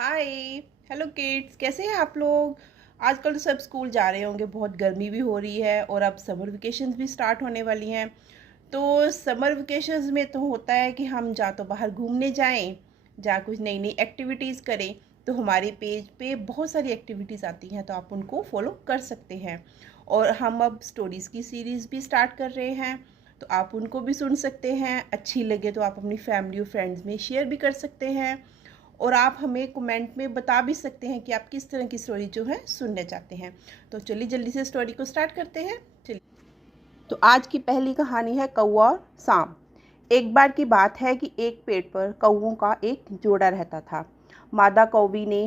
हाय। Hello kids, कैसे हैं आप लोग। आजकल तो सब स्कूल जा रहे होंगे, बहुत गर्मी भी हो रही है और अब समर वेकेशंस भी स्टार्ट होने वाली हैं। तो समर वेकेशंस में तो होता है कि हम जा तो बाहर घूमने जाएं, जहाँ कुछ नई नई एक्टिविटीज़ करें। तो हमारे पेज पे बहुत सारी एक्टिविटीज़ आती हैं, तो आप उनको फॉलो कर सकते हैं। और हम अब स्टोरीज़ की सीरीज़ भी स्टार्ट कर रहे हैं, तो आप उनको भी सुन सकते हैं। अच्छी लगे तो आप अपनी फैमिली और फ्रेंड्स में शेयर भी कर सकते हैं। और आप हमें कमेंट में बता भी सकते हैं कि आप किस तरह की स्टोरी जो है सुनना चाहते हैं। तो चलिए जल्दी से स्टोरी को स्टार्ट करते हैं। चलिए, तो आज की पहली कहानी है कौवा और सांप। एक बार की बात है कि एक पेड़ पर कौवों का एक जोड़ा रहता था। मादा कौवी ने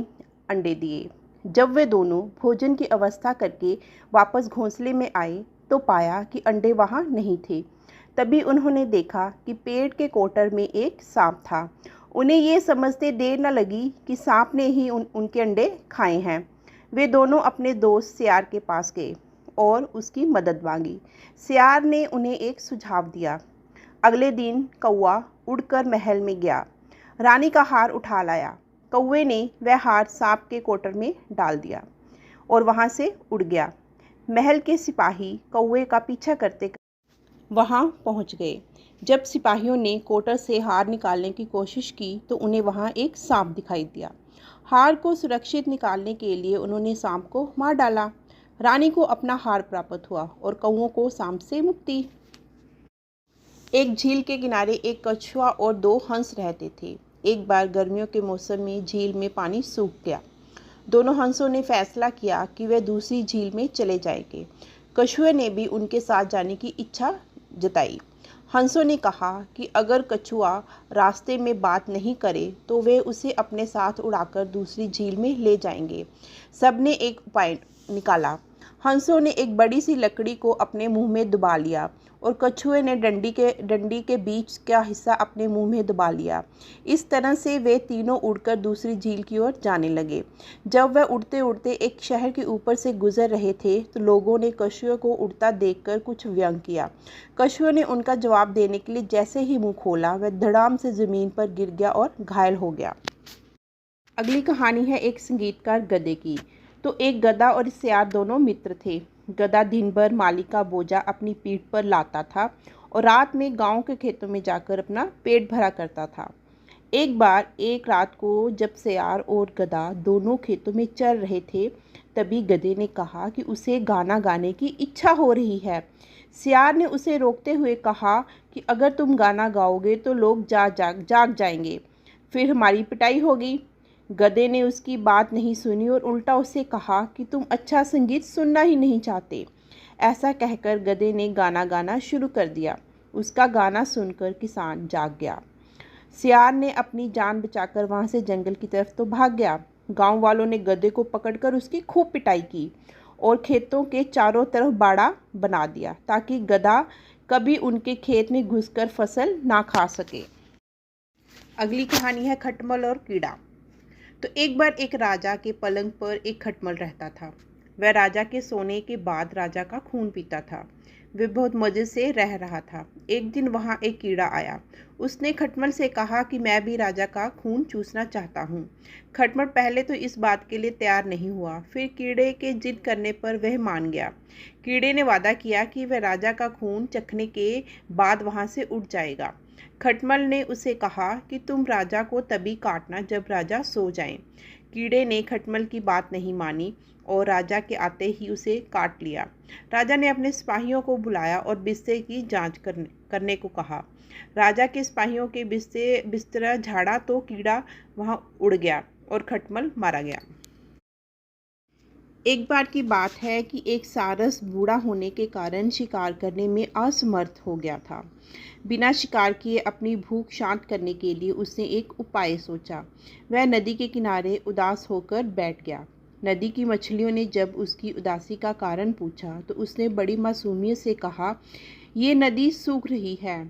अंडे दिए। जब वे दोनों भोजन की अवस्था करके वापस घोंसले में आए तो पाया कि अंडे वहाँ नहीं थे। तभी उन्होंने देखा कि पेड़ के कोटर में एक सांप था। उन्हें ये समझते देर न लगी कि सांप ने ही उनके अंडे खाए हैं। वे दोनों अपने दोस्त सियार के पास गए और उसकी मदद मांगी। सियार ने उन्हें एक सुझाव दिया। अगले दिन कौवा उड़कर महल में गया। रानी का हार उठा लाया। कौवे ने वह हार सांप के कोटर में डाल दिया और वहाँ से उड़ गया। महल के सिपाही कौवे का पीछा करते वहां पहुंच गए। जब सिपाहियों ने कोटर से हार निकालने की कोशिश की तो उन्हें वहां एक सांप दिखाई दिया। हार को सुरक्षित निकालने के लिए उन्होंने सांप को मार डाला। रानी को अपना हार प्राप्त हुआ और कौवों को सांप से मुक्ति। एक झील के किनारे एक कछुआ और दो हंस रहते थे। एक बार गर्मियों के मौसम में झील में पानी सूख गया। दोनों हंसों ने फैसला किया कि वे दूसरी झील में चले जाएंगे। कछुए ने भी उनके साथ जाने की इच्छा जताई। हंसों ने कहा कि अगर कछुआ रास्ते में बात नहीं करे तो वे उसे अपने साथ उड़ाकर दूसरी झील में ले जाएंगे। सबने एक उपाय निकाला। हंसों ने एक बड़ी सी लकड़ी को अपने मुंह में दबा लिया और कछुए ने डंडी के बीच का हिस्सा अपने मुंह में दबा लिया। इस तरह से वे तीनों उड़कर दूसरी झील की ओर जाने लगे। जब वह उड़ते उड़ते एक शहर के ऊपर से गुजर रहे थे तो लोगों ने कछुए को उड़ता देखकर कुछ व्यंग किया। कछुए ने उनका जवाब देने के लिए जैसे ही मुंह खोला वह धड़ाम से ज़मीन पर गिर गया और घायल हो गया। अगली कहानी है एक संगीतकार गधे की। तो एक गधा और सियार दोनों मित्र थे। गधा दिन भर मालिक का बोझा अपनी पीठ पर लाता था और रात में गांव के खेतों में जाकर अपना पेट भरा करता था। एक रात को जब सियार और गधा दोनों खेतों में चर रहे थे, तभी गधे ने कहा कि उसे गाना गाने की इच्छा हो रही है। सियार ने उसे रोकते हुए कहा कि अगर तुम गाना गाओगे तो लोग जाग जाएंगे, फिर हमारी पिटाई होगी। गधे ने उसकी बात नहीं सुनी और उल्टा उसे कहा कि तुम अच्छा संगीत सुनना ही नहीं चाहते। ऐसा कहकर गधे ने गाना गाना शुरू कर दिया। उसका गाना सुनकर किसान जाग गया। सियार ने अपनी जान बचाकर वहां से जंगल की तरफ तो भाग गया। गांव वालों ने गधे को पकड़कर उसकी खूब पिटाई की और खेतों के चारों तरफ बाड़ा बना दिया ताकि गधा कभी उनके खेत में घुसकर फसल ना खा सके। अगली कहानी है खटमल और कीड़ा। तो एक बार एक राजा के पलंग पर एक खटमल रहता था। वह राजा के सोने के बाद राजा का खून पीता था। वह बहुत मज़े से रह रहा था। एक दिन वहाँ एक कीड़ा आया। उसने खटमल से कहा कि मैं भी राजा का खून चूसना चाहता हूँ। खटमल पहले तो इस बात के लिए तैयार नहीं हुआ, फिर कीड़े के जिद करने पर वह मान गया। कीड़े ने वादा किया कि वह राजा का खून चखने के बाद वहाँ से उठ जाएगा। खटमल ने उसे कहा कि तुम राजा को तभी काटना जब राजा सो जाए। कीड़े ने खटमल की बात नहीं मानी और राजा के आते ही उसे काट लिया। राजा ने अपने सिपाहियों को बुलाया और बिस्तर की जांच करने को कहा। राजा के सिपाहियों के बिस्तरा झाड़ा तो कीड़ा वहां उड़ गया और खटमल मारा गया। एक बार की बात है कि एक सारस बूढ़ा होने के कारण शिकार करने में असमर्थ हो गया था। बिना शिकार किए अपनी भूख शांत करने के लिए उसने एक उपाय सोचा। वह नदी के किनारे उदास होकर बैठ गया। नदी की मछलियों ने जब उसकी उदासी का कारण पूछा तो उसने बड़ी मासूमियत से कहा, ये नदी सूख रही है,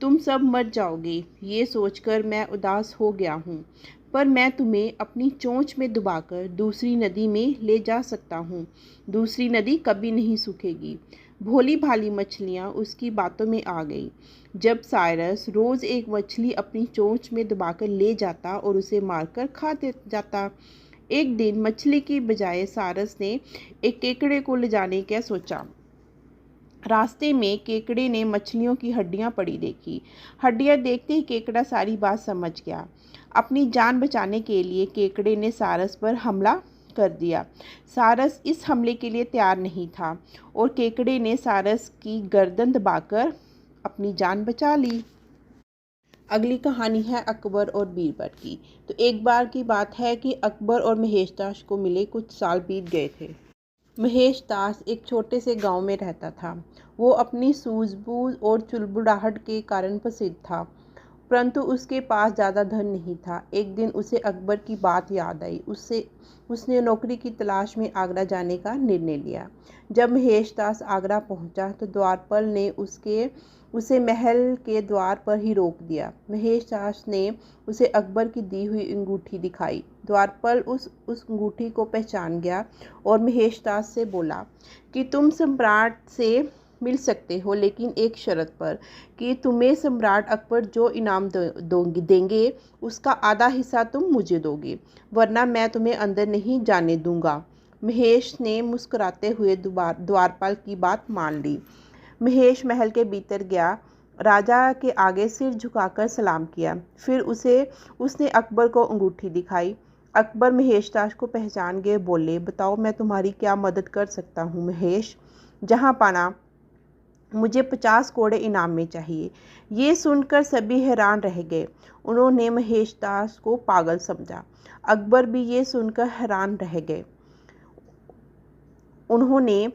तुम सब मर जाओगे। ये सोचकर मैं उदास हो गया हूँ, पर मैं तुम्हें अपनी चोंच में दबाकर दूसरी नदी में ले जा सकता हूँ। दूसरी नदी कभी नहीं सूखेगी। भोली भाली मछलियाँ उसकी बातों में आ गई। जब साइरस रोज़ एक मछली अपनी चोंच में दबाकर ले जाता और उसे मारकर खा जाता। एक दिन मछली की बजाय साइरस ने एक केकड़े को ले जाने का सोचा। रास्ते में केकड़े ने मछलियों की हड्डियां पड़ी देखी। हड्डियां देखते ही केकड़ा सारी बात समझ गया। अपनी जान बचाने के लिए केकड़े ने सारस पर हमला कर दिया। सारस इस हमले के लिए तैयार नहीं था और केकड़े ने सारस की गर्दन दबाकर अपनी जान बचा ली। अगली कहानी है अकबर और बीरबल की। तो एक बार की बात है कि अकबर और महेशदास को मिले कुछ साल बीत गए थे। महेशदास एक छोटे से गांव में रहता था। वो अपनी सूझबूझ और चुलबुलाहट के कारण प्रसिद्ध था, परंतु उसके पास ज़्यादा धन नहीं था। एक दिन उसे अकबर की बात याद आई। उसने नौकरी की तलाश में आगरा जाने का निर्णय लिया। जब महेशदास आगरा पहुंचा तो द्वारपाल ने उसे महल के द्वार पर ही रोक दिया। महेशदास ने उसे अकबर की दी हुई अंगूठी दिखाई। द्वारपाल उस अंगूठी को पहचान गया और महेशदास से बोला कि तुम सम्राट से मिल सकते हो, लेकिन एक शर्त पर कि तुम्हें सम्राट अकबर जो इनाम देंगे उसका आधा हिस्सा तुम मुझे दोगे, वरना मैं तुम्हें अंदर नहीं जाने दूंगा। महेश ने मुस्कुराते हुए द्वारपाल की बात मान ली। महेश महल के भीतर गया, राजा के आगे सिर झुकाकर सलाम किया। फिर उसने अकबर को अंगूठी दिखाई। अकबर महेशदास को पहचान गए, बोले, बताओ मैं तुम्हारी क्या मदद कर सकता हूँ। महेश, जहाँ पाना, मुझे 50 कोड़े इनाम में चाहिए। ये सुनकर सभी हैरान रह गए। उन्होंने महेशदास को पागल समझा। अकबर भी ये सुनकर हैरान रह गए। उन्होंने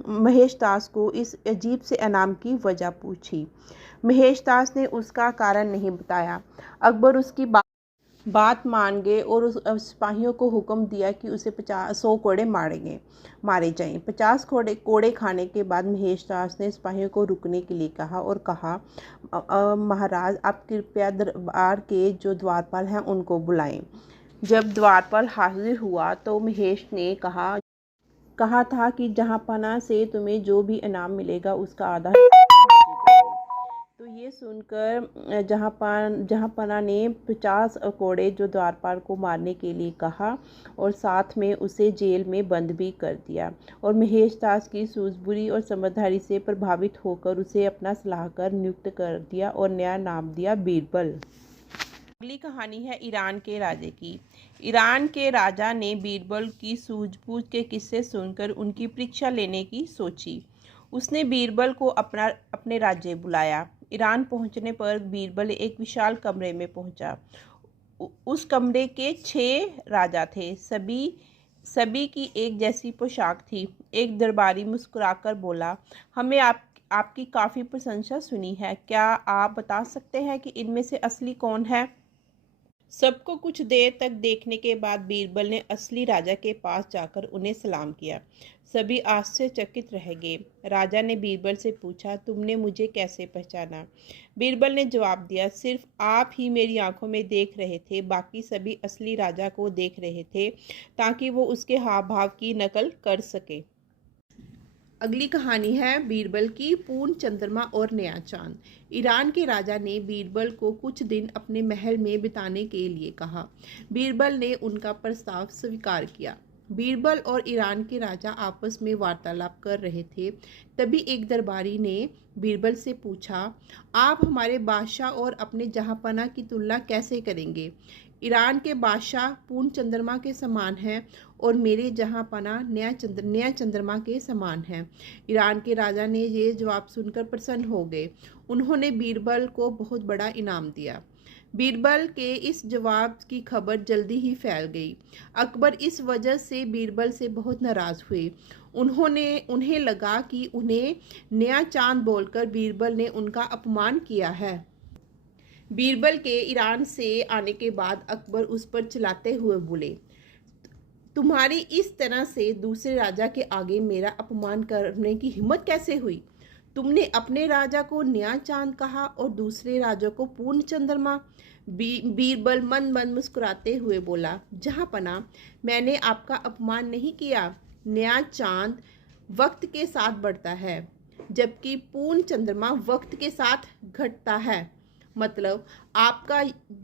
महेशदास को इस अजीब से इनाम की वजह पूछी। महेशदास ने उसका कारण नहीं बताया। अकबर उसकी बात मान गए और उस सिपाहियों को हुक्म दिया कि उसे 100 कोड़े मारे जाएं। 50 कोड़े खाने के बाद महेशदास ने सिपाहियों को रुकने के लिए कहा और कहा, महाराज, आप कृपया दरबार के जो द्वारपाल हैं उनको बुलाएं। जब द्वारपाल हाजिर हुआ तो महेश ने कहा था कि जहाँपना से तुम्हें जो भी इनाम मिलेगा उसका आधा हिस्सा मुझे दोगे। तो ये सुनकर जहाँपना ने 50 कोड़े जो द्वारपाल को मारने के लिए कहा और साथ में उसे जेल में बंद भी कर दिया। और महेशदास की सूझबूझ और समझदारी से प्रभावित होकर उसे अपना सलाहकार नियुक्त कर दिया और नया नाम दिया बीरबल। अगली कहानी है ईरान के राजे की। ईरान के राजा ने बीरबल की सूझबूझ के किस्से सुनकर उनकी परीक्षा लेने की सोची। उसने बीरबल को अपने राज्य बुलाया। ईरान पहुंचने पर बीरबल एक विशाल कमरे में पहुंचा। उस कमरे के 6 राजा थे। सभी की एक जैसी पोशाक थी। एक दरबारी मुस्कुराकर बोला, हमें आपकी काफ़ी प्रशंसा सुनी है। क्या आप बता सकते हैं कि इनमें से असली कौन है? सबको कुछ देर तक देखने के बाद बीरबल ने असली राजा के पास जाकर उन्हें सलाम किया। सभी आश्चर्यचकित रह गए। राजा ने बीरबल से पूछा, तुमने मुझे कैसे पहचाना? बीरबल ने जवाब दिया, सिर्फ आप ही मेरी आंखों में देख रहे थे, बाकी सभी असली राजा को देख रहे थे ताकि वो उसके हाव भाव की नकल कर सके। अगली कहानी है बीरबल की पूर्ण चंद्रमा और नया चांद। ईरान के राजा ने बीरबल को कुछ दिन अपने महल में बिताने के लिए कहा। बीरबल ने उनका प्रस्ताव स्वीकार किया। बीरबल और ईरान के राजा आपस में वार्तालाप कर रहे थे। तभी एक दरबारी ने बीरबल से पूछा, आप हमारे बादशाह और अपने जहाँपना की तुलना कैसे करेंगे? ईरान के बादशाह पूर्ण चंद्रमा के समान हैं और मेरे जहाँपना नया चंद्रमा के समान हैं। ईरान के राजा ने ये जवाब सुनकर प्रसन्न हो गए। उन्होंने बीरबल को बहुत बड़ा इनाम दिया। बीरबल के इस जवाब की खबर जल्दी ही फैल गई। अकबर इस वजह से बीरबल से बहुत नाराज़ हुए। उन्हें लगा कि उन्हें नया चांद बोलकर बीरबल ने उनका अपमान किया है। बीरबल के ईरान से आने के बाद अकबर उस पर चिल्लाते हुए बोले, तुम्हारी इस तरह से दूसरे राजा के आगे मेरा अपमान करने की हिम्मत कैसे हुई? तुमने अपने राजा को नया चांद कहा और दूसरे राजा को पूर्ण चंद्रमा। बीरबल मन मन मुस्कुराते हुए बोला, जहाँपना, मैंने आपका अपमान नहीं किया। नया चांद वक्त के साथ बढ़ता है, जबकि पूर्ण चंद्रमा वक्त के साथ घटता है। मतलब आपका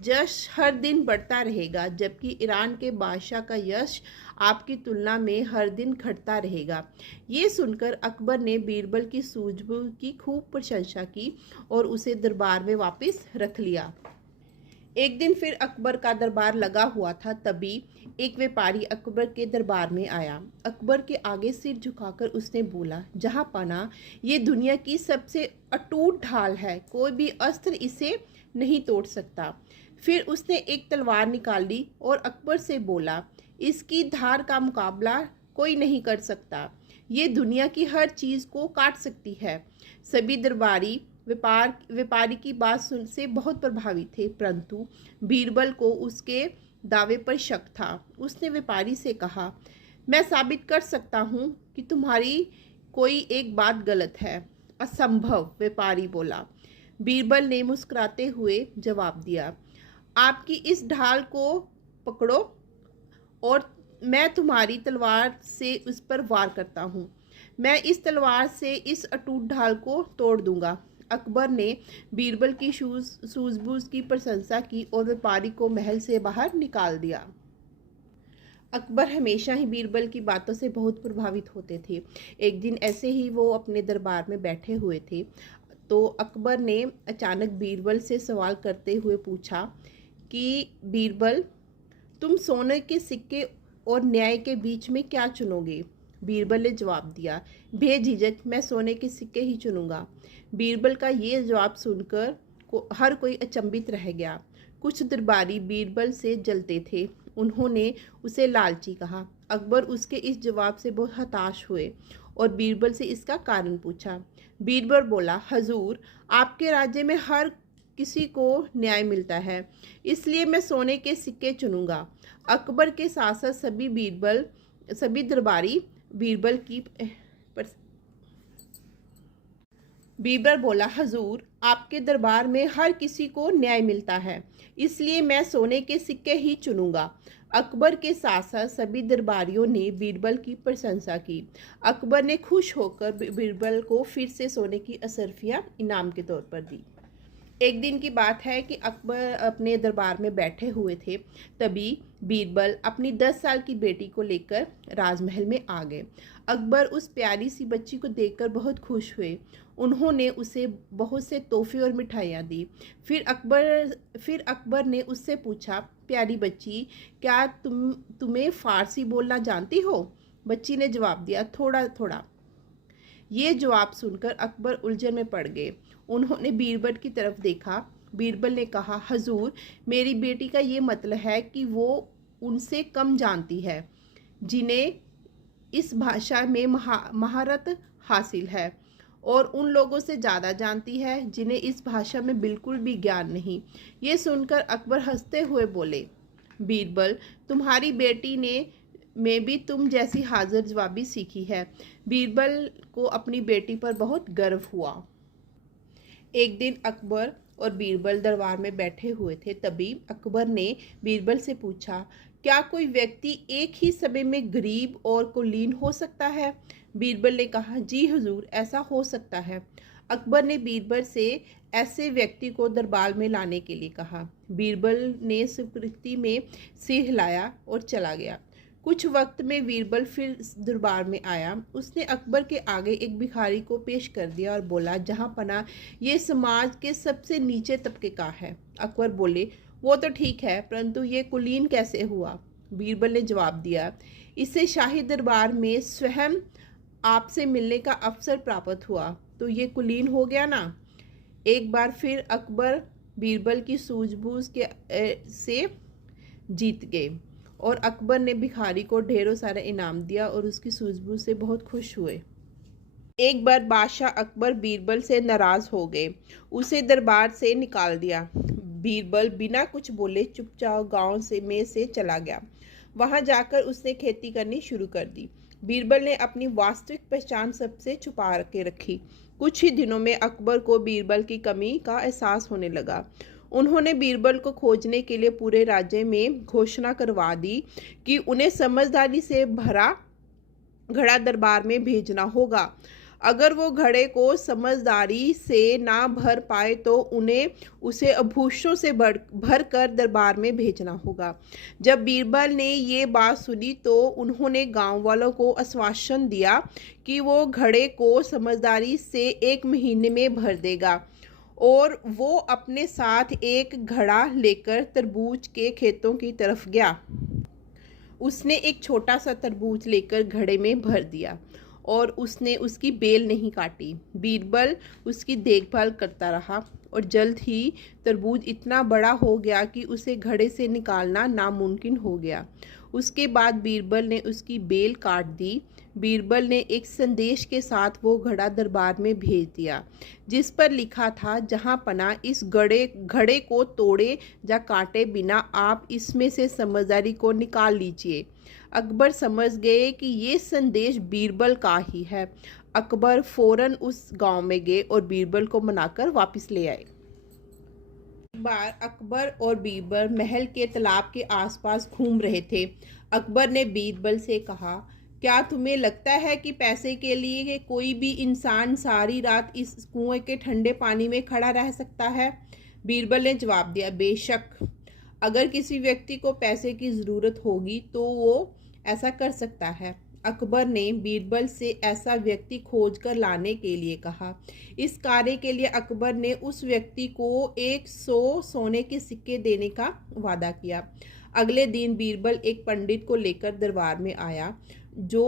यश हर दिन बढ़ता रहेगा, जबकि ईरान के बादशाह का यश आपकी तुलना में हर दिन घटता रहेगा। ये सुनकर अकबर ने बीरबल की सूझबूझ की खूब प्रशंसा की और उसे दरबार में वापस रख लिया। एक दिन फिर अकबर का दरबार लगा हुआ था। तभी एक व्यापारी अकबर के दरबार में आया। अकबर के आगे सिर झुकाकर उसने बोला, जहाँ पना ये दुनिया की सबसे अटूट ढाल है, कोई भी अस्त्र इसे नहीं तोड़ सकता। फिर उसने एक तलवार निकाल ली और अकबर से बोला, इसकी धार का मुकाबला कोई नहीं कर सकता, ये दुनिया की हर चीज़ को काट सकती है। सभी दरबारी व्यापारी की बात सुन से बहुत प्रभावित थे, परंतु बीरबल को उसके दावे पर शक था। उसने व्यापारी से कहा, मैं साबित कर सकता हूँ कि तुम्हारी कोई एक बात गलत है। असंभव, व्यापारी बोला। बीरबल ने मुस्कुराते हुए जवाब दिया, आपकी इस ढाल को पकड़ो और मैं तुम्हारी तलवार से उस पर वार करता हूँ। मैं इस तलवार से इस अटूट ढाल को तोड़ दूंगा। अकबर ने बीरबल की सूझबूझ की प्रशंसा की और व्यापारी को महल से बाहर निकाल दिया। अकबर हमेशा ही बीरबल की बातों से बहुत प्रभावित होते थे। एक दिन ऐसे ही वो अपने दरबार में बैठे हुए थे तो अकबर ने अचानक बीरबल से सवाल करते हुए पूछा कि बीरबल, तुम सोने के सिक्के और न्याय के बीच में क्या चुनोगे? बीरबल ने जवाब दिया, बेझिझक मैं सोने के सिक्के ही चुनूंगा। बीरबल का ये जवाब सुनकर हर कोई अचंभित रह गया। कुछ दरबारी बीरबल से जलते थे, उन्होंने उसे लालची कहा। अकबर उसके इस जवाब से बहुत हताश हुए और बीरबल से इसका कारण पूछा। बीरबल बोला, हजूर, आपके राज्य में हर किसी को न्याय मिलता है, इसलिए मैं सोने के सिक्के चुनूंगा। अकबर के साथ साथ सभी दरबारी बीरबल बोला, हजूर, आपके दरबार में हर किसी को न्याय मिलता है, इसलिए मैं सोने के सिक्के ही चुनूंगा। अकबर के साथ साथ सभी दरबारियों ने बीरबल की प्रशंसा की। अकबर ने खुश होकर बीरबल को फिर से सोने की असरफियां इनाम के तौर पर दी। एक दिन की बात है कि अकबर अपने दरबार में बैठे हुए थे। तभी बीरबल अपनी 10 साल की बेटी को लेकर राजमहल में आ गए। अकबर उस प्यारी सी बच्ची को देखकर बहुत खुश हुए। उन्होंने उसे बहुत से तोहफे और मिठाइयाँ दी। फिर अकबर ने उससे पूछा, प्यारी बच्ची, क्या तुम्हें फ़ारसी बोलना जानती हो? बच्ची ने जवाब दिया, थोड़ा थोड़ा। ये जवाब सुनकर अकबर उलझन में पड़ गए। उन्होंने बीरबल की तरफ देखा। बीरबल ने कहा, हजूर, मेरी बेटी का ये मतलब है कि वो उनसे कम जानती है जिन्हें इस भाषा में महारत हासिल है, और उन लोगों से ज़्यादा जानती है जिन्हें इस भाषा में बिल्कुल भी ज्ञान नहीं। ये सुनकर अकबर हंसते हुए बोले, बीरबल, तुम्हारी बेटी ने में भी तुम जैसी हाजिर जवाबी सीखी है। बीरबल को अपनी बेटी पर बहुत गर्व हुआ। एक दिन अकबर और बीरबल दरबार में बैठे हुए थे। तभी अकबर ने बीरबल से पूछा, क्या कोई व्यक्ति एक ही समय में गरीब और कुलीन हो सकता है? बीरबल ने कहा, जी हुजूर, ऐसा हो सकता है। अकबर ने बीरबल से ऐसे व्यक्ति को दरबार में लाने के लिए कहा। बीरबल ने स्वीकृति में सिर हिलाया और चला गया। कुछ वक्त में बीरबल फिर दरबार में आया। उसने अकबर के आगे एक भिखारी को पेश कर दिया और बोला, जहाँ पना ये समाज के सबसे नीचे तबके का है। अकबर बोले, वो तो ठीक है, परंतु ये कुलीन कैसे हुआ? बीरबल ने जवाब दिया, इसे शाही दरबार में स्वयं आपसे मिलने का अवसर प्राप्त हुआ तो ये कुलीन हो गया ना। एक बार फिर अकबर बीरबल की सूझबूझ से जीत गए और अकबर ने भिखारी को ढेरों सारा इनाम दिया और उसकी सूझबूझ से बहुत खुश हुए। एक बार बादशाह अकबर बीरबल से नाराज हो गए, उसे दरबार से निकाल दिया। बीरबल बिना कुछ बोले चुपचाप गांव में से चला गया। वहां जाकर उसने खेती करनी शुरू कर दी। बीरबल ने अपनी वास्तविक पहचान सबसे छुपा के रखी। कुछ ही दिनों में अकबर को बीरबल की कमी का एहसास होने लगा। उन्होंने बीरबल को खोजने के लिए पूरे राज्य में घोषणा करवा दी कि उन्हें समझदारी से भरा घड़ा दरबार में भेजना होगा। अगर वो घड़े को समझदारी से ना भर पाए तो उन्हें उसे आभूषणों से भर कर दरबार में भेजना होगा। जब बीरबल ने ये बात सुनी तो उन्होंने गांव वालों को आश्वासन दिया कि वो घड़े को समझदारी से 1 महीने में भर देगा और वो अपने साथ एक घड़ा लेकर तरबूज के खेतों की तरफ गया। उसने एक छोटा सा तरबूज लेकर घड़े में भर दिया और उसने उसकी बेल नहीं काटी। बीरबल उसकी देखभाल करता रहा और जल्द ही तरबूज इतना बड़ा हो गया कि उसे घड़े से निकालना नामुमकिन हो गया। उसके बाद बीरबल ने उसकी बेल काट दी। बीरबल ने एक संदेश के साथ वो घड़ा दरबार में भेज दिया जिस पर लिखा था, जहां पना इस घड़े को तोड़े या काटे बिना आप इसमें से समझदारी को निकाल लीजिए। अकबर समझ गए कि ये संदेश बीरबल का ही है। अकबर फौरन उस गांव में गए और बीरबल को मनाकर वापस ले आए। एक बार अकबर और बीरबल महल के तालाब के आसपास घूम रहे थे। अकबर ने बीरबल से कहा, क्या तुम्हें लगता है कि पैसे के लिए कोई भी इंसान सारी रात इस कुएं के ठंडे पानी में खड़ा रह सकता है? बीरबल ने जवाब दिया, बेशक। अगर किसी व्यक्ति को पैसे की ज़रूरत होगी तो वो ऐसा कर सकता है। अकबर ने बीरबल से ऐसा व्यक्ति खोज कर लाने के लिए कहा। इस कार्य के लिए अकबर ने उस व्यक्ति को 100 सोने के सिक्के देने का वादा किया। अगले दिन बीरबल एक पंडित को लेकर दरबार में आया जो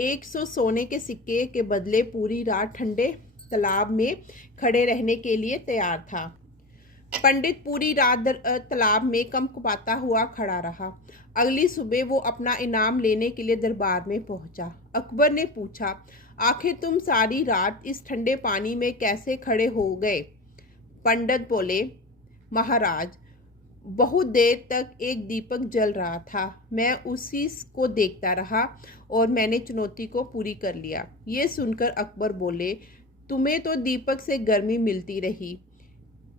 100 सोने के सिक्के के बदले पूरी रात ठंडे तालाब में खड़े रहने के लिए तैयार था। पंडित पूरी रात तालाब में कंपकपाता हुआ खड़ा रहा। अगली सुबह वो अपना इनाम लेने के लिए दरबार में पहुंचा। अकबर ने पूछा, आखिर तुम सारी रात इस ठंडे पानी में कैसे खड़े हो गए? पंडित बोले, महाराज, बहुत देर तक एक दीपक जल रहा था। मैं उसी को देखता रहा और मैंने चुनौती को पूरी कर लिया। ये सुनकर अकबर बोले, तुम्हें तो दीपक से गर्मी मिलती रही,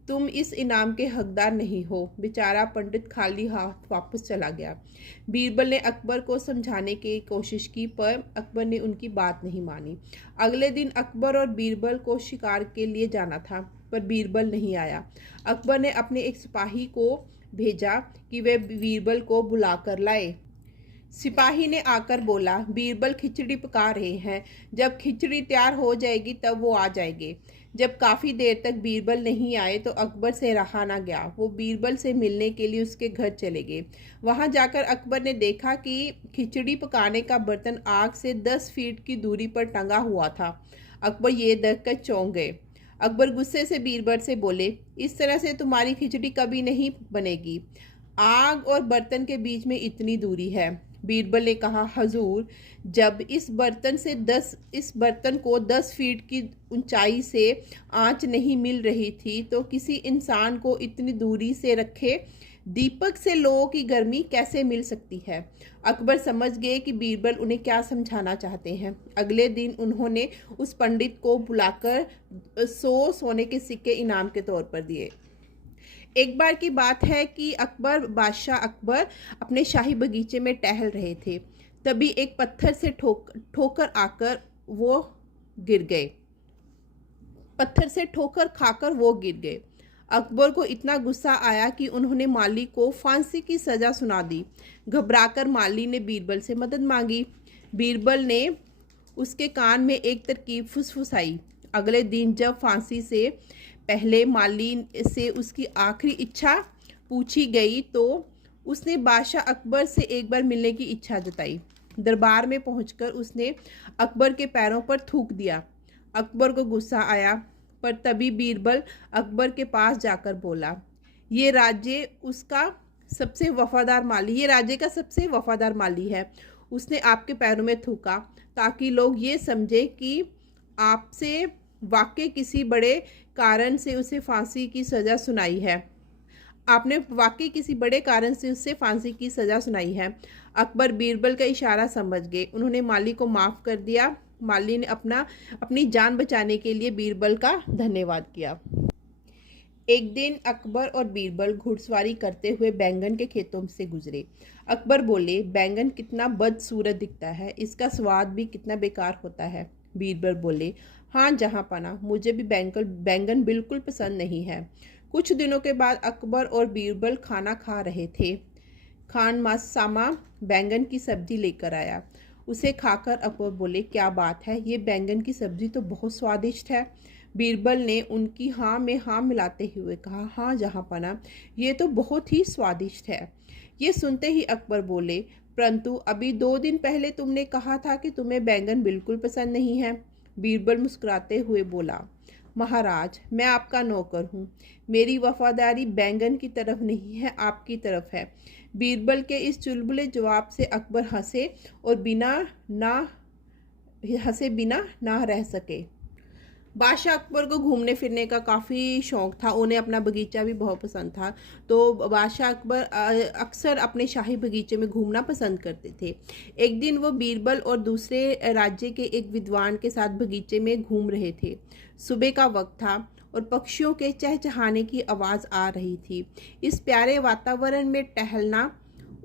तुम इस इनाम के हकदार नहीं हो। बेचारा पंडित खाली हाथ वापस चला गया। बीरबल ने अकबर को समझाने की कोशिश की पर अकबर ने उनकी बात नहीं मानी। अगले दिन अकबर और बीरबल को शिकार के लिए जाना था पर बीरबल नहीं आया। अकबर ने अपने एक सिपाही को भेजा कि वे बीरबल को बुला कर लाए। सिपाही ने आकर बोला, बीरबल खिचड़ी पका रहे हैं, जब खिचड़ी तैयार हो जाएगी तब वो आ जाएंगे। जब काफ़ी देर तक बीरबल नहीं आए तो अकबर से रहा ना गया। वो बीरबल से मिलने के लिए उसके घर चले गए। वहां जाकर अकबर ने देखा कि खिचड़ी पकाने का बर्तन आग से 10 फीट की दूरी पर टंगा हुआ था। अकबर ये देखकर चौंक गए। अकबर गुस्से से बीरबल से बोले, इस तरह से तुम्हारी खिचड़ी कभी नहीं बनेगी। आग और बर्तन के बीच में इतनी दूरी है। बीरबल ने कहा, हजूर, जब इस बर्तन को 10 फीट की ऊंचाई से आंच नहीं मिल रही थी तो किसी इंसान को इतनी दूरी से रखे दीपक से लोगों की गर्मी कैसे मिल सकती है? अकबर समझ गए कि बीरबल उन्हें क्या समझाना चाहते हैं। अगले दिन उन्होंने उस पंडित को बुलाकर 100 सोने के सिक्के इनाम के तौर पर दिए। एक बार की बात है कि बादशाह अकबर अपने शाही बगीचे में टहल रहे थे। तभी एक पत्थर से ठोकर आकर वो गिर गए। पत्थर से ठोकर खाकर वो गिर गए। अकबर को इतना गुस्सा आया कि उन्होंने माली को फांसी की सज़ा सुना दी। घबराकर माली ने बीरबल से मदद मांगी। बीरबल ने उसके कान में एक तरकीब फुसफुसाई। अगले दिन जब फांसी से पहले माली से उसकी आखिरी इच्छा पूछी गई तो उसने बादशाह अकबर से एक बार मिलने की इच्छा जताई। दरबार में पहुंचकर उसने अकबर के पैरों पर थूक दिया। अकबर को गुस्सा आया पर तभी बीरबल अकबर के पास जाकर बोला, ये राज्य का सबसे वफादार माली है। उसने आपके पैरों में थूका ताकि लोग ये समझे कि आपसे वाकई किसी बड़े कारण से उसे फांसी की सज़ा सुनाई है। आपने वाकई किसी बड़े कारण से उससे फांसी की सज़ा सुनाई है। अकबर बीरबल का इशारा समझ गए। उन्होंने माली को माफ़ कर दिया। माली ने अपनी जान बचाने के लिए बीरबल का धन्यवाद किया। एक दिन अकबर और बीरबल घुड़सवारी करते हुए बैंगन के खेतों से गुजरे। अकबर बोले, बैंगन कितना बदसूरत दिखता है, इसका स्वाद भी कितना बेकार होता है। बीरबल बोले, हाँ जहाँपना, मुझे भी बैंगन बिल्कुल पसंद नहीं है। कुछ दिनों के बाद अकबर और बीरबल खाना खा रहे थे। खान मासामा बैंगन की सब्जी लेकर आया। उसे खाकर अकबर बोले, क्या बात है, ये बैंगन की सब्जी तो बहुत स्वादिष्ट है। बीरबल ने उनकी हाँ में हाँ मिलाते हुए कहा, हाँ जहाँपना, ये तो बहुत ही स्वादिष्ट है। ये सुनते ही अकबर बोले, परंतु अभी 2 दिन पहले तुमने कहा था कि तुम्हें बैंगन बिल्कुल पसंद नहीं है। बीरबल मुस्कुराते हुए बोला, महाराज, मैं आपका नौकर हूँ, मेरी वफादारी बैंगन की तरफ नहीं है, आपकी तरफ है। बीरबल के इस चुलबुले जवाब से अकबर हंसे बिना ना रह सके। बादशाह अकबर को घूमने फिरने का काफ़ी शौक़ था, उन्हें अपना बगीचा भी बहुत पसंद था। तो बादशाह अकबर अक्सर अपने शाही बगीचे में घूमना पसंद करते थे। एक दिन वो बीरबल और दूसरे राज्य के एक विद्वान के साथ बगीचे में घूम रहे थे। सुबह का वक्त था और पक्षियों के चहचहाने की आवाज़ आ रही थी। इस प्यारे वातावरण में टहलना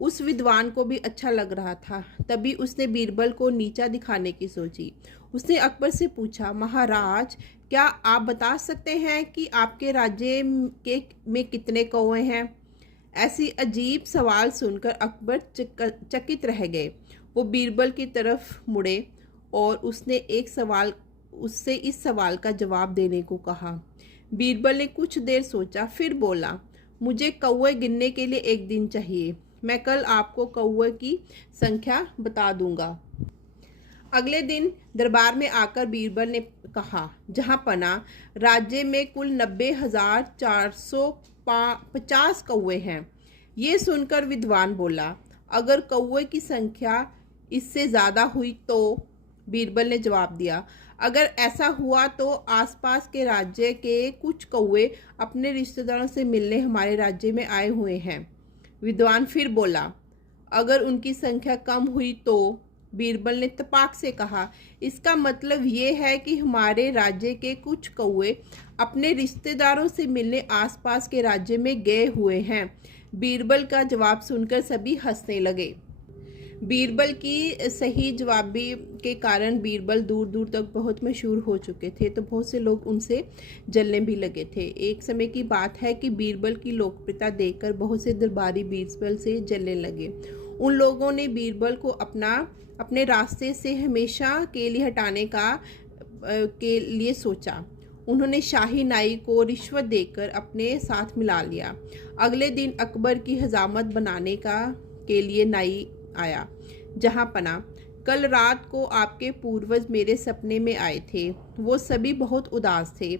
उस विद्वान को भी अच्छा लग रहा था। तभी उसने बीरबल को नीचा दिखाने की सोची। उसने अकबर से पूछा, महाराज, क्या आप बता सकते हैं कि आपके राज्य में कितने कौवे हैं? ऐसी अजीब सवाल सुनकर अकबर चकित रह गए। वो बीरबल की तरफ मुड़े और उससे इस सवाल का जवाब देने को कहा। बीरबल ने कुछ देर सोचा, फिर बोला, मुझे कौवे गिनने के लिए 1 दिन चाहिए। मैं कल आपको कौवे की संख्या बता दूंगा। अगले दिन दरबार में आकर बीरबल ने कहा, जहाँपना, राज्य में कुल 90,450 कौवे हैं। ये सुनकर विद्वान बोला, अगर कौवे की संख्या इससे ज़्यादा हुई तो? बीरबल ने जवाब दिया, अगर ऐसा हुआ तो आसपास के राज्य के कुछ कौवे अपने रिश्तेदारों से मिलने हमारे राज्य में आए हुए हैं। विद्वान फिर बोला, अगर उनकी संख्या कम हुई तो? बीरबल ने तपाक से कहा, इसका मतलब ये है कि हमारे राज्य के कुछ कौवे अपने रिश्तेदारों से मिलने आसपास के राज्य में गए हुए हैं। बीरबल का जवाब सुनकर सभी हंसने लगे। बीरबल की सही जवाबी के कारण बीरबल दूर दूर तक बहुत मशहूर हो चुके थे, तो बहुत से लोग उनसे जलने भी लगे थे। एक समय की बात है कि बीरबल की लोकप्रियता देखकर बहुत से दरबारी बीरबल से जलने लगे। उन लोगों ने बीरबल को अपने रास्ते से हमेशा के लिए हटाने के लिए सोचा। उन्होंने शाही नाई को रिश्वत देकर अपने साथ मिला लिया। अगले दिन अकबर की हजामत बनाने के लिए नाई आया। जहाँपना, कल रात को आपके पूर्वज मेरे सपने में आए थे। वो सभी बहुत उदास थे।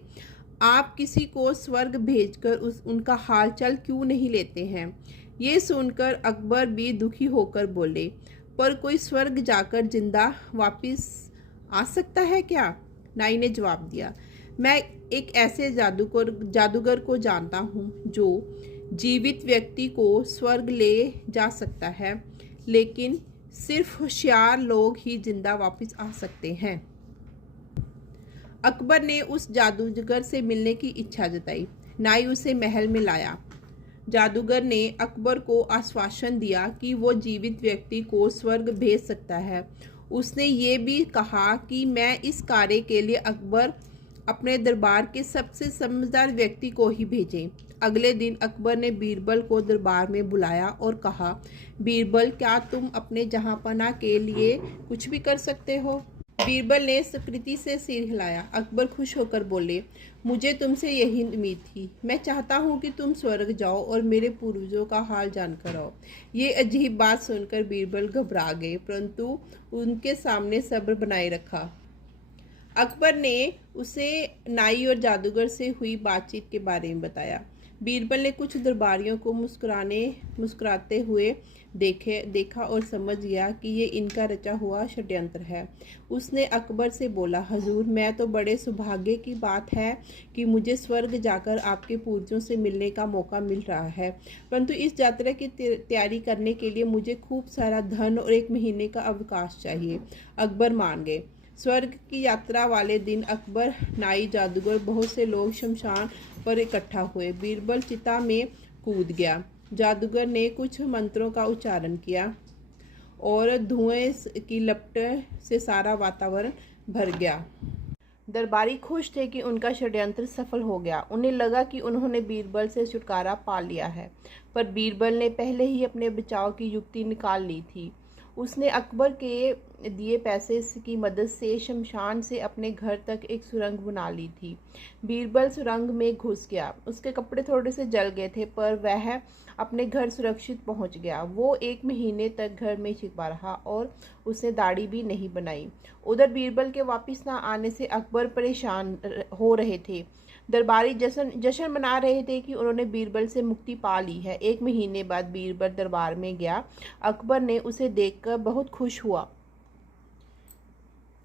आप किसी को स्वर्ग भेजकर उनका हालचाल क्यों नहीं लेते हैं? ये सुनकर अकबर भी दुखी होकर बोले, पर कोई स्वर्ग जाकर जिंदा वापस आ सकता है क्या? नाई ने जवाब दिया, मैं एक ऐसे जादूगर को जानता हूँ जो जीवित व्यक्ति को स्वर्ग ले जा सकता है, लेकिन सिर्फ होशियार लोग ही जिंदा वापस आ सकते हैं। अकबर ने उस जादूगर से मिलने की इच्छा जताई। नाई उसे महल में लाया। जादूगर ने अकबर को आश्वासन दिया कि वो जीवित व्यक्ति को स्वर्ग भेज सकता है। उसने ये भी कहा कि मैं इस कार्य के लिए अकबर अपने दरबार के सबसे समझदार व्यक्ति को ही भेजें। अगले दिन अकबर ने बीरबल को दरबार में बुलाया और कहा, बीरबल, क्या तुम अपने जहाँपना के लिए कुछ भी कर सकते हो? बीरबल ने स्वीकृति से सिर हिलाया। अकबर खुश होकर बोले, मुझे तुमसे यही उम्मीद थी। मैं चाहता हूँ कि तुम स्वर्ग जाओ और मेरे पूर्वजों का हाल जानकर आओ। ये अजीब बात सुनकर बीरबल घबरा गए, परंतु उनके सामने सब्र बनाए रखा। अकबर ने उसे नाई और जादूगर से हुई बातचीत के बारे में बताया। बीरबल ने कुछ दरबारियों को मुस्कुराते हुए देखा और समझ गया कि ये इनका रचा हुआ षड्यंत्र है। उसने अकबर से बोला, हजूर, मैं तो बड़े सौभाग्य की बात है कि मुझे स्वर्ग जाकर आपके पूर्वजों से मिलने का मौका मिल रहा है, परंतु इस यात्रा की तैयारी करने के लिए मुझे खूब सारा धन और 1 महीने का अवकाश चाहिए। अकबर मान गए। स्वर्ग की यात्रा वाले दिन अकबर, नाई, जादूगर, बहुत से लोग शमशान पर इकट्ठा हुए। बीरबल चिता में कूद गया। जादूगर ने कुछ मंत्रों का उच्चारण किया और धुएं की लपट से सारा वातावरण भर गया। दरबारी खुश थे कि उनका षड्यंत्र सफल हो गया। उन्हें लगा कि उन्होंने बीरबल से छुटकारा पा लिया है, पर बीरबल ने पहले ही अपने बचाव की युक्ति निकाल ली थी। उसने अकबर के दिए पैसे की मदद से शमशान से अपने घर तक एक सुरंग बना ली थी। बीरबल सुरंग में घुस गया। उसके कपड़े थोड़े से जल गए थे, पर वह अपने घर सुरक्षित पहुंच गया। वो 1 महीने तक घर में छिपा रहा और उसने दाढ़ी भी नहीं बनाई। उधर बीरबल के वापस न आने से अकबर परेशान हो रहे थे। दरबारी जश्न मना रहे थे कि उन्होंने बीरबल से मुक्ति पा ली है। 1 महीने बाद बीरबल दरबार में गया। अकबर ने उसे देखकर बहुत खुश हुआ।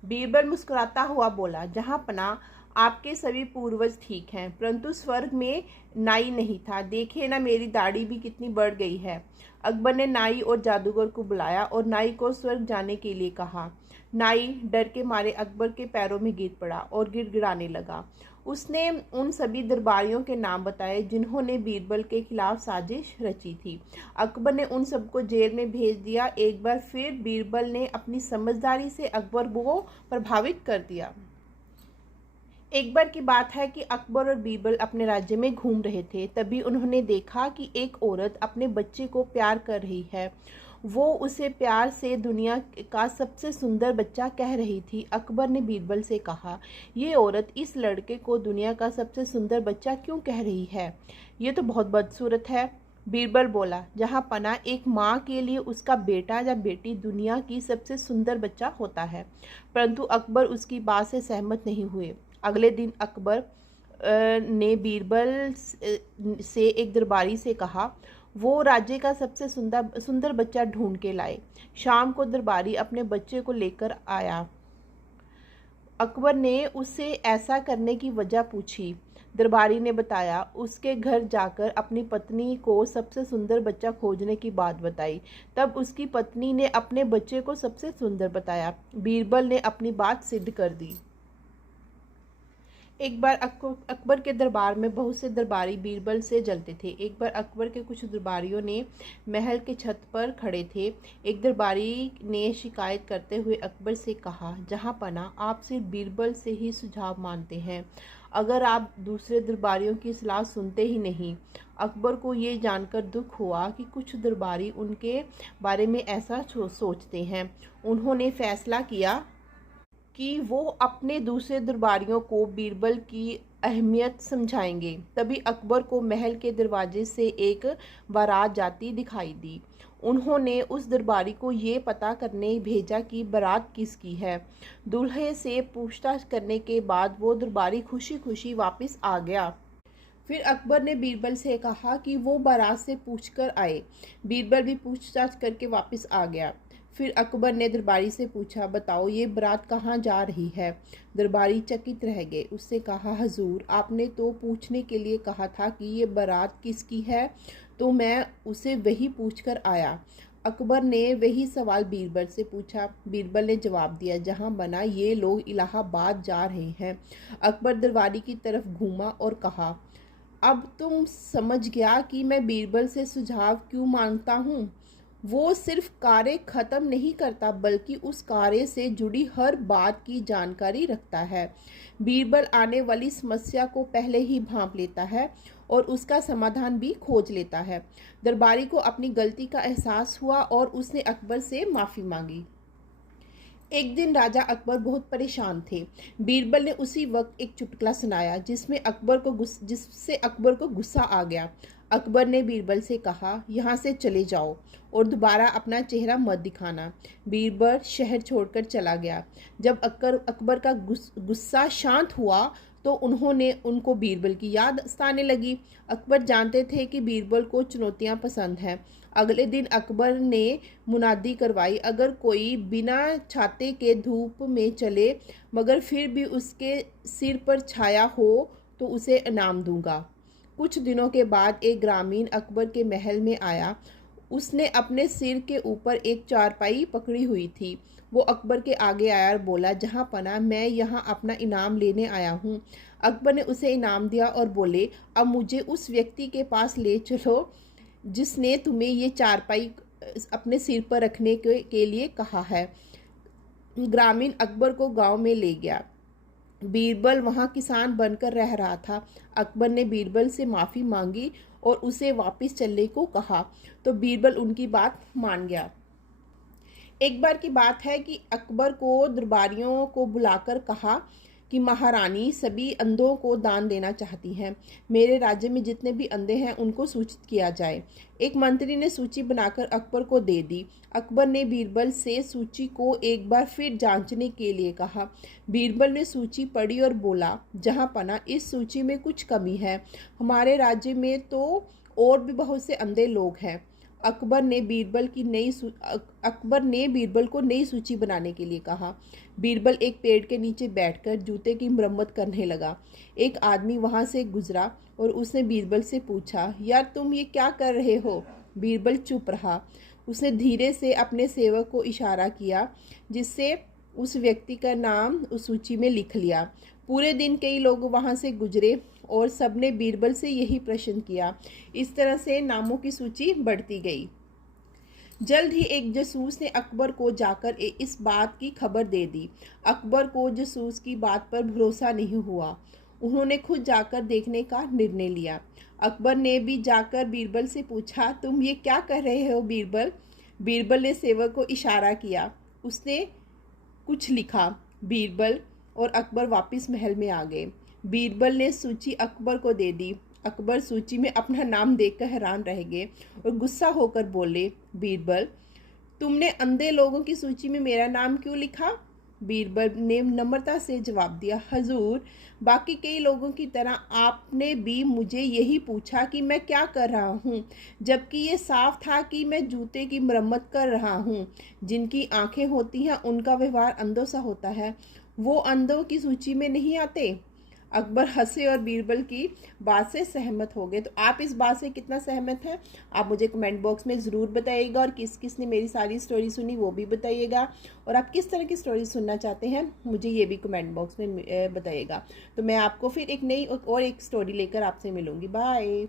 बीरबल मुस्कुराता हुआ बोला, जहां पना आपके सभी पूर्वज ठीक हैं, परंतु स्वर्ग में नाई नहीं था। देखिए ना, मेरी दाढ़ी भी कितनी बढ़ गई है। अकबर ने नाई और जादूगर को बुलाया और नाई को स्वर्ग जाने के लिए कहा। नाई डर के मारे अकबर के पैरों में गिर पड़ा और गिड़गिड़ाने लगा। उसने उन सभी दरबारियों के नाम बताए जिन्होंने बीरबल के खिलाफ साजिश रची थी। अकबर ने उन सबको जेल में भेज दिया। एक बार फिर बीरबल ने अपनी समझदारी से अकबर को प्रभावित कर दिया। एक बार की बात है कि अकबर और बीरबल अपने राज्य में घूम रहे थे। तभी उन्होंने देखा कि एक औरत अपने बच्चे को प्यार कर रही है। वो उसे प्यार से दुनिया का सबसे सुंदर बच्चा कह रही थी। अकबर ने बीरबल से कहा, ये औरत इस लड़के को दुनिया का सबसे सुंदर बच्चा क्यों कह रही है? ये तो बहुत बदसूरत है। बीरबल बोला, जहाँ पना एक माँ के लिए उसका बेटा या बेटी दुनिया की सबसे सुंदर बच्चा होता है। परंतु अकबर उसकी बात से सहमत नहीं हुए। अगले दिन अकबर ने बीरबल से एक दरबारी से कहा, वो राज्य का सबसे सुंदर बच्चा ढूंढ के लाए। शाम को दरबारी अपने बच्चे को लेकर आया। अकबर ने उससे ऐसा करने की वजह पूछी। दरबारी ने बताया, उसके घर जाकर अपनी पत्नी को सबसे सुंदर बच्चा खोजने की बात बताई। तब उसकी पत्नी ने अपने बच्चे को सबसे सुंदर बताया। बीरबल ने अपनी बात सिद्ध कर दी। एक बार अकबर के दरबार में बहुत से दरबारी बीरबल से जलते थे। एक बार अकबर के कुछ दरबारियों ने महल के छत पर खड़े थे। एक दरबारी ने शिकायत करते हुए अकबर से कहा, जहाँ पना आप सिर्फ बीरबल से ही सुझाव मानते हैं, अगर आप दूसरे दरबारियों की सलाह सुनते ही नहीं। अकबर को ये जानकर दुख हुआ कि कुछ दरबारी उनके बारे में ऐसा सोचते हैं। उन्होंने फैसला किया कि वो अपने दूसरे दरबारियों को बीरबल की अहमियत समझाएंगे। तभी अकबर को महल के दरवाजे से एक बारात जाती दिखाई दी। उन्होंने उस दरबारी को ये पता करने भेजा कि बारात किसकी है। दूल्हे से पूछताछ करने के बाद वो दरबारी खुशी खुशी वापस आ गया। फिर अकबर ने बीरबल से कहा कि वो बारात से पूछकर आए। बीरबल भी पूछताछ करके वापस आ गया। फिर अकबर ने दरबारी से पूछा, बताओ ये बारात कहाँ जा रही है? दरबारी चकित रह गए। उससे कहा, हजूर, आपने तो पूछने के लिए कहा था कि ये बारात किसकी है, तो मैं उसे वही पूछकर आया। अकबर ने वही सवाल बीरबल से पूछा। बीरबल ने जवाब दिया, जहाँ बना ये लोग इलाहाबाद जा रहे हैं। अकबर दरबारी की तरफ घूमा और कहा, अब तुम समझ गया कि मैं बीरबल से सुझाव क्यों मांगता हूँ। वो सिर्फ कार्य खत्म नहीं करता, बल्कि उस कार्य से जुड़ी हर बात की जानकारी रखता है। बीरबल आने वाली समस्या को पहले ही भांप लेता है और उसका समाधान भी खोज लेता है। दरबारी को अपनी गलती का एहसास हुआ और उसने अकबर से माफ़ी मांगी। एक दिन राजा अकबर बहुत परेशान थे। बीरबल ने उसी वक्त एक चुटकुला सुनाया जिससे अकबर को गुस्सा आ गया। अकबर ने बीरबल से कहा, यहाँ से चले जाओ और दोबारा अपना चेहरा मत दिखाना। बीरबल शहर छोड़कर चला गया। जब अकबर का गुस्सा शांत हुआ तो उनको बीरबल की याद सताने लगी। अकबर जानते थे कि बीरबल को चुनौतियाँ पसंद हैं। अगले दिन अकबर ने मुनादी करवाई, अगर कोई बिना छाते के धूप में चले मगर फिर भी उसके सिर पर छाया हो तो उसे इनाम दूंगा। कुछ दिनों के बाद एक ग्रामीण अकबर के महल में आया। उसने अपने सिर के ऊपर एक चारपाई पकड़ी हुई थी। वो अकबर के आगे आया और बोला, जहाँ पना, मैं यहाँ अपना इनाम लेने आया हूँ। अकबर ने उसे इनाम दिया और बोले, अब मुझे उस व्यक्ति के पास ले चलो जिसने तुम्हें ये चारपाई अपने सिर पर रखने के लिए कहा है। ग्रामीण अकबर को गांव में ले गया। बीरबल वहां किसान बनकर रह रहा था। अकबर ने बीरबल से माफ़ी मांगी और उसे वापस चलने को कहा, तो बीरबल उनकी बात मान गया। एक बार की बात है कि अकबर को दरबारियों को बुलाकर कहा कि महारानी सभी अंधों को दान देना चाहती हैं। मेरे राज्य में जितने भी अंधे हैं उनको सूचित किया जाए। एक मंत्री ने सूची बनाकर अकबर को दे दी। अकबर ने बीरबल से सूची को एक बार फिर जांचने के लिए कहा। बीरबल ने सूची पढ़ी और बोला, जहाँ पना, इस सूची में कुछ कमी है। हमारे राज्य में तो और भी बहुत से अंधे लोग हैं। अकबर ने बीरबल को नई सूची बनाने के लिए कहा। बीरबल एक पेड़ के नीचे बैठकर जूते की मरम्मत करने लगा। एक आदमी वहां से गुजरा और उसने बीरबल से पूछा, यार तुम ये क्या कर रहे हो? बीरबल चुप रहा। उसने धीरे से अपने सेवक को इशारा किया, जिससे उस व्यक्ति का नाम उस सूची में लिख लिया। पूरे दिन कई लोग वहां से गुजरे और सबने बीरबल से यही प्रश्न किया। इस तरह से नामों की सूची बढ़ती गई। जल्द ही एक जासूस ने अकबर को जाकर इस बात की खबर दे दी। अकबर को जासूस की बात पर भरोसा नहीं हुआ। उन्होंने खुद जाकर देखने का निर्णय लिया। अकबर ने भी जाकर बीरबल से पूछा, तुम ये क्या कर रहे हो बीरबल? बीरबल ने सेवक को इशारा किया। उसने कुछ लिखा। बीरबल और अकबर वापस महल में आ गए। बीरबल ने सूची अकबर को दे दी। अकबर सूची में अपना नाम देखकर हैरान रह गए और गुस्सा होकर बोले, बीरबल, तुमने अंधे लोगों की सूची में मेरा नाम क्यों लिखा? बीरबल ने नम्रता से जवाब दिया, हजूर, बाकी कई लोगों की तरह आपने भी मुझे यही पूछा कि मैं क्या कर रहा हूँ, जबकि ये साफ था कि मैं जूते की मरम्मत कर रहा हूँ। जिनकी आंखें होती हैं उनका व्यवहार अंधों सा होता है, वो अंधों की सूची में नहीं आते। अकबर हंसे और बीरबल की बात से सहमत हो गए। तो आप इस बात से कितना सहमत हैं, आप मुझे कमेंट बॉक्स में ज़रूर बताइएगा। और किस किस ने मेरी सारी स्टोरी सुनी वो भी बताइएगा। और आप किस तरह की स्टोरी सुनना चाहते हैं मुझे ये भी कमेंट बॉक्स में बताइएगा। तो मैं आपको फिर एक नई और एक स्टोरी लेकर आपसे मिलूँगी। बाय।